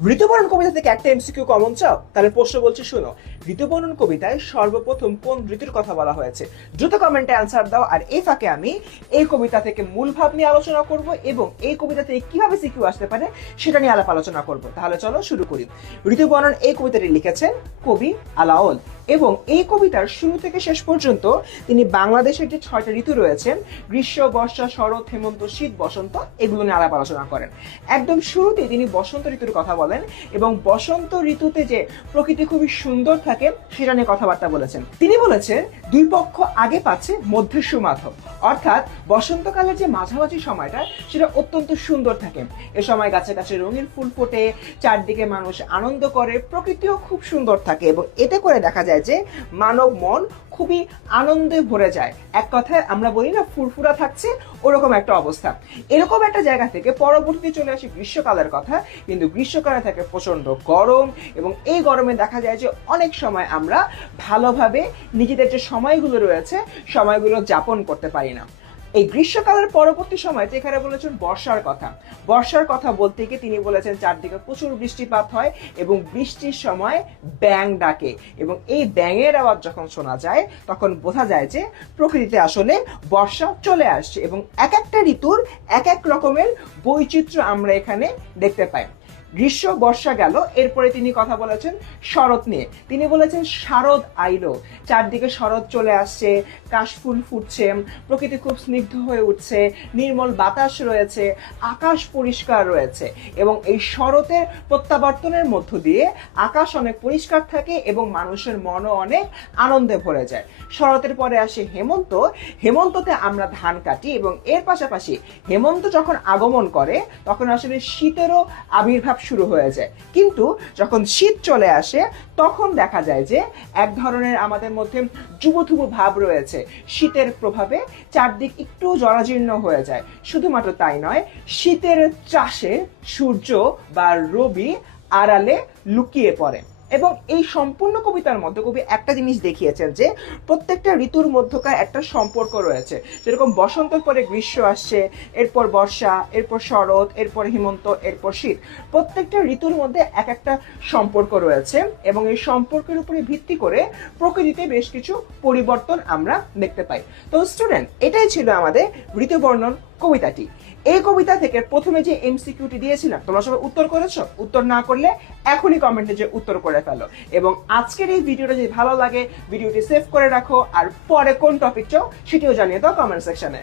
ঋতুবরণ কবিতা থেকে একটা MCQ common চাও? তাহলে প্রশ্ন বলছি, শুনো। ঋতুবরণ কবিতায় সর্বপ্রথম কোন ঋতুর কথা বলা হয়েছে? দ্রুত কমেন্টে অ্যান্সার দাও। আর এই ফাঁকে আমি এই কবিতা থেকে মূল ভাব নিয়ে আলোচনা করব এবং এই কবিতা থেকে কিভাবে সিকিউ আসতে পারে সেটা নিয়ে আলাপ আলোচনা করব। তাহলে চলো শুরু করি। ঋতুবরণ এই কবিতাটি লিখেছেন কবি আলাওল এবং এই কবিতার শুরু থেকে শেষ পর্যন্ত তিনি বাংলাদেশের যে 6টা ঋতু রয়েছেন, গ্রীষ্ম, বর্ষা, শরৎ, হেমন্ত, শীত, বসন্ত, এগুলো নিয়ে আলাপ আলোচনা করেন। একদম শুরুতেই তিনি বসন্ত ঋতুর কথা বলেন এবং বসন্ত ঋতুতে যে প্রকৃতি খুবই সুন্দর থাকে সেটা নিয়ে কথাবার্তা বলেছেন। তিনি বলেছেন দুই পক্ষ আগে পাচ্ছে মধ্যে সুমাধব, অর্থাৎ বসন্তকালের যে মাঝামাঝি সময়টা সেটা অত্যন্ত সুন্দর থাকে। এ সময় গাছে গাছে রঙিন ফুল ফোটে, চারদিকে মানুষ আনন্দ করে, প্রকৃতিও খুব সুন্দর থাকে এবং এতে করে দেখা যায় যে মানব মন খুবই আনন্দে ভরে যায়। এক কথায় আমরা বলি না ফুরফুরা থাকছে, ওরকম একটা অবস্থা। এরকম একটা জায়গা থেকে পরবর্তীতে চলে আসে গ্রীষ্মকালের কথা, কিন্তু গ্রীষ্মকালে থাকে প্রচন্ড গরম এবং এই গরমে দেখা যায় যে অনেক সময় আমরা ভালোভাবে নিজেদের যে সময়গুলো রয়েছে সময়গুলো যাপন করতে পারি না। এই গ্রীষ্মকালের পরবর্তী সময় এখানে বলেছেন বর্ষার কথা। বর্ষার কথা বলতে গিয়ে তিনি বলেছেন চারদিকে প্রচুর বৃষ্টিপাত হয় এবং বৃষ্টির সময় ব্যাঙ ডাকে এবং এই ব্যাঙের আওয়াজ যখন শোনা যায় তখন বোঝা যায় যে প্রকৃতিতে আসলে বর্ষা চলে আসছে এবং এক একটা ঋতুর এক এক রকমের বৈচিত্র্য আমরা এখানে দেখতে পাই। গ্রীষ্ম বর্ষা গেল, এরপরে তিনি কথা বলেছেন শরৎ নিয়ে। তিনি বলেছেন শারদ আইলো, চারদিকে শরৎ চলে আসছে, কাশফুল ফুটছে, প্রকৃতি খুব স্নিগ্ধ হয়ে উঠছে, নির্মল বাতাস রয়েছে, আকাশ পরিষ্কার রয়েছে এবং এই শরতের প্রত্যাবর্তনের মধ্য দিয়ে আকাশ অনেক পরিষ্কার থাকে এবং মানুষের মনও অনেক আনন্দে ভরে যায়। শরতের পরে আসে হেমন্ত। হেমন্ততে আমরা ধান কাটি এবং এর পাশাপাশি হেমন্ত যখন আগমন করে তখন আসলে শীতেরও আবির্ভাব শুরু হয়ে যায়। কিন্তু যখন শীত চলে আসে তখন দেখা যায় যে এক ধরনের আমাদের মধ্যে যুবথুবু ভাব রয়েছে। শীতের প্রভাবে চারদিক একটু জরাজীর্ণ হয়ে যায়। শুধুমাত্র তাই নয়, শীতের চাষে সূর্য বা রবি আড়ালে লুকিয়ে পড়ে এবং এই সম্পূর্ণ কবিতার মধ্যে কবি একটা জিনিস দেখিয়েছেন যে প্রত্যেকটা ঋতুর মধ্যকার একটা সম্পর্ক রয়েছে। যেরকম বসন্তের পরে গ্রীষ্ম আসছে, এরপর বর্ষা, এরপর শরৎ, এরপর হেমন্ত, এরপর শীত। প্রত্যেকটা ঋতুর মধ্যে এক একটা সম্পর্ক রয়েছে এবং এই সম্পর্কের উপরে ভিত্তি করে প্রকৃতিতে বেশ কিছু পরিবর্তন আমরা দেখতে পাই। তো স্টুডেন্ট, এটাই ছিল আমাদের ঋতুবর্ণন কবিতাটি। এই কবিতা থেকে প্রথমে যে এমসিকিউটি দিয়েছিলাম তোমরা সবাই উত্তর করেছো? উত্তর না করলে এখনই কমেন্টে যে উত্তর করে ফেলো এবং আজকের এই ভিডিওটা যদি ভালো লাগে ভিডিওটি সেভ করে রাখো আর পরে কোন টপিক চাও সেটিও জানিয়ে দাও কমেন্ট সেকশনে।